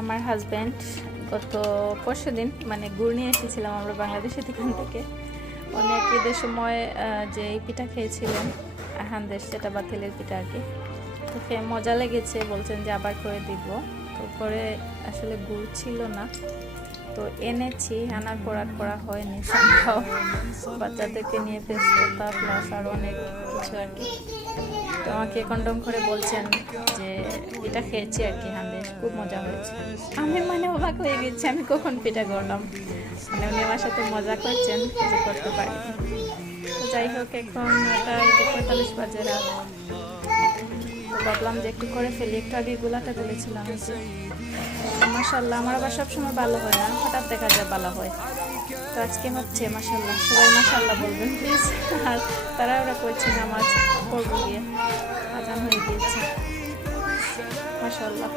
আমার হাজব্যান্ড গত পরশুদিন মানে গুড় নিয়ে এসেছিলাম আমরা বাংলাদেশের এখান থেকে। অনেক ঈদের সময় যে এই পিঠা খেয়েছিলেন হান্দেশ, সেটা বাতিলের পিঠা আর কি। তো খেয়ে মজা লেগেছে, বলছেন যে আবার করে দিব। তো পরে আসলে গুড় ছিল না, তো এনেছি, আনার পর আর করা হয়নি। সম্ভব বাচ্চাদেরকে নিয়ে ব্যস্ততা প্লাস আরও অনেক কিছু আর কি। তো আমাকে কন্ডম করে বলছেন যে এটা খেয়েছি আর কি হান্দেশ, খুব মজা হয়েছে। আমি মানে অবাক হয়ে গেছি, আমি কখন পিঠা করলাম, মানে উনি আমার সাথে মজা করছেন যে করতে পারি। তো যাই হোক, এখন এটা 45 বাজে রাত। তো ভাবলাম যে একটু করে ফেলি, একটু আগে গুলাটা গুলেছিলাম। মাশাল্লাহ, আমার আবার সবসময় ভালো হয় না, হঠাৎ দেখা যায় ভালো হয়। তো আজকে হচ্ছে মাশাল্লাহ, সবাই মাশাল্লাহ বলবেন প্লিজ। আর তারা ওরা করছে নামাজ পড়বো গিয়ে, আজান হয়ে গিয়েছে। মাশাল্লাহ।